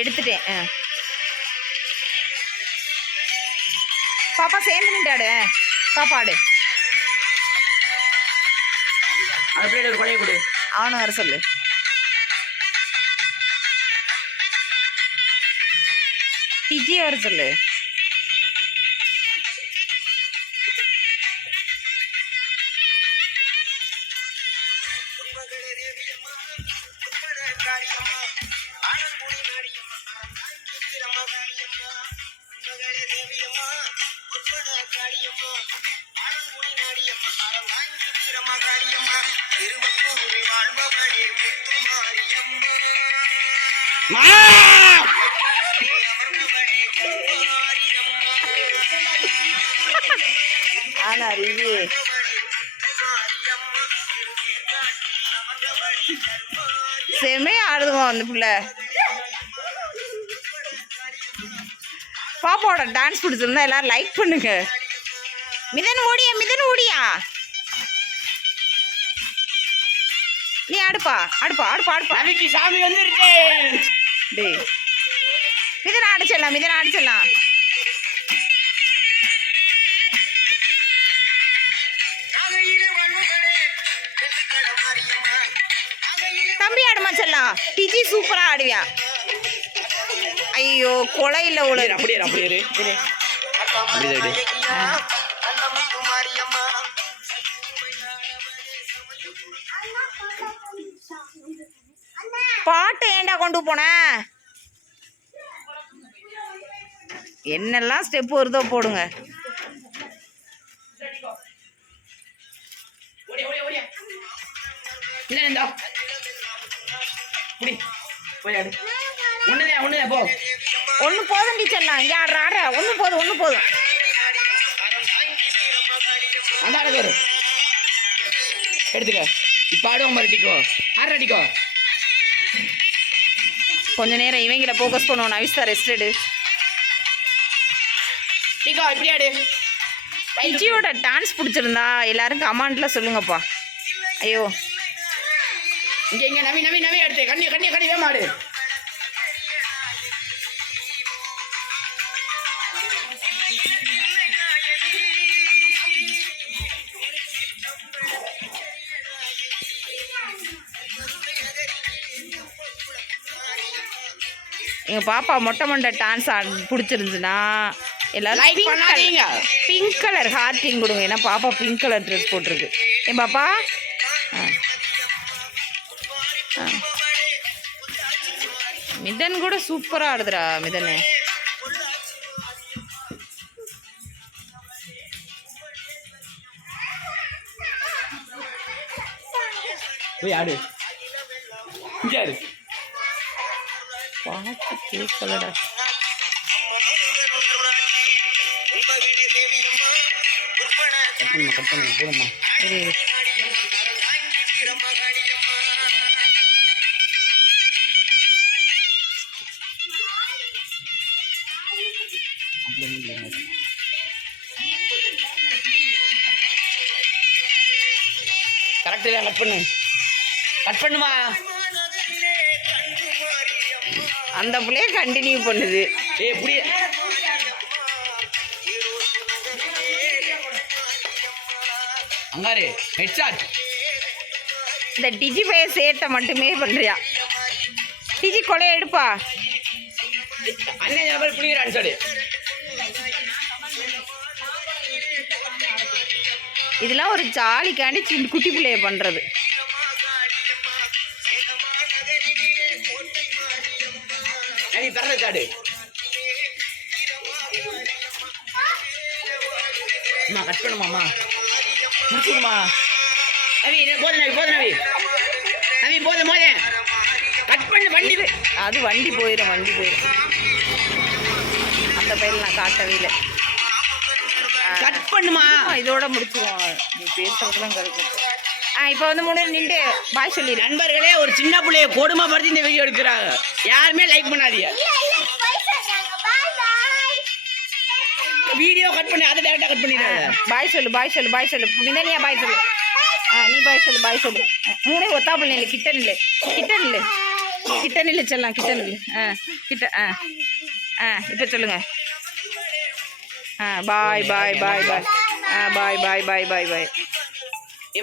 எடுத்துட்டேன். பாப்பா சேர்ந்து நின்றாடு. பாப்பாடு அவனும் வர சொல்லு. டிஜி வர சொல்லு. ஆனா ரிவி செமையா ஆடுதுமா அந்த பிள்ளை. பாப்பாவோட டான்ஸ் பிடிச்சிருந்தா எல்லாரும் லைக் பண்ணுங்க. மிதன் ஓடியா, மிதன் ஓடியா. நீ அடுப்பா அடுப்பா அடுப்பா அடுப்பா. சாமி வந்துருச்சு. டேய் மிதன் ஆடிச்சிடலாம், மிதன் ஆடிச்சிடலாம். தம்பி ஆடுமா செல்லாம். டிஜி சூப்பரா ஆடுவியா. ஐயோ கொலையில உள்ள அப்படியே அப்படியே பாட்டு ஏண்டா கொண்டு போன. என்னெல்லாம் ஸ்டெப் வருதோ போடுங்க. ஒண்ணு போதும் டீச்சர்லாம். இங்க ஆடுற ஆடுற ஒண்ணு போதும், ஒண்ணு போதும். எடுத்துக்க. இப்ப ஆடுவோம் மறுடிக்கோ ஆடுறடிக்கோ. கொஞ்ச நேரம் இவங்கள ஃபோக்கஸ் பண்ணுவோம். நவிஸ்தா ரெஸ்ட் எடு. டிகோ இப்படி ஆடு. விஜயோட டான்ஸ் பிடிச்சிருந்தா எல்லாரும் கமெண்ட்ல சொல்லுங்கப்பா. ஐயோ இங்க இங்க நவி நவி நவி எடுத்து கண்ணி கண்ணி கண்ணி வேமாடு. எங்க பாப்பா மொட்டை மண்டை டான்ஸ் பிடிச்சிருந்துச்சுன்னா எல்லாரும் பிங்க் கலர் ஹார்ட்டிங் கொடுங்க. ஏன்னா பாப்பா பிங்க் கலர் ட்ரெஸ் போட்டிருக்கு. என் பாப்பா மிதன் கூட சூப்பரா ஆடுதுடா. மிதனு போய் ஆடு. யாரு பாட்டு கேட்கலடா. போதும்மா. கரெக்டு தான். கட் பண்ணு, கட் பண்ணுமா. அந்த பிள்ளைய கண்டினியூ பண்ணுது. எப்படி அங்காரு ஹெட்ஷாட். இந்த டிஜி பைய சேட்டை மட்டுமே பண்றியா. டிஜி கொலைய எடுப்பா. அண்ணன் நபர் புளிகிறான் சொல்லு. இதெல்லாம் ஒரு ஜாலிக்காண்டி சின்ன குட்டி பிள்ளைய பண்றது. தரச்சாடு கட் பண்ணுமாம்மா. முடிச்சுடுமா நவி. போதும் நவி, போதும் நவி. நவி போதும் போதே. கட் பண்ணு. வண்டி அது வண்டி போயிடும், வண்டி போயிடும். அந்த பையில நான் காட்டவே இல்லை. கட் பண்ணுமா. இதோட முடிச்சுருவோம். நீ பேசுறதுலாம் கரெக்ட். இப்போ வந்து முன்னாடி நின்று பாய் சொல்லி. நண்பர்களே, ஒரு சின்ன பிள்ளைய கொடுமைப்படுத்தி இந்த வீடியோ எடுக்கிறாங்க. யாருமே லைக் பண்ணாதீங்க. வீடியோ கட் பண்ணி அதை டேரக்டா கட் பண்ணிடுறாங்க. பாய் சொல்லு, பாய் சொல்லு, பாய் சொல்லு. மிதனியா பாய் சொல்லு. நீ பாய் சொல்லு, பாய் சொல்லு. மூணே ஒத்தாப்புல நில்லு. கிட்ட நில்லு, கிட்ட நில்லு. கிட்ட நில்லு செல்லாம், கிட்ட நில்லு. கிட்ட. இப்போ சொல்லுங்க. பாய் பாய் பாய் பாய். பாய் பாய் பாய் பாய் பாய்.